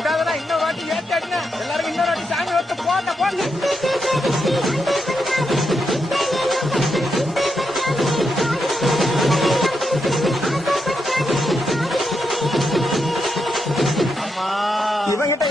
விடாதடா, இன்னொரு வாட்டி ஏத்தாடினா எல்லாரும் இன்னொரு வாட்டி சாமி ஒருத்த போட்ட போட்டு இவங்கிட்ட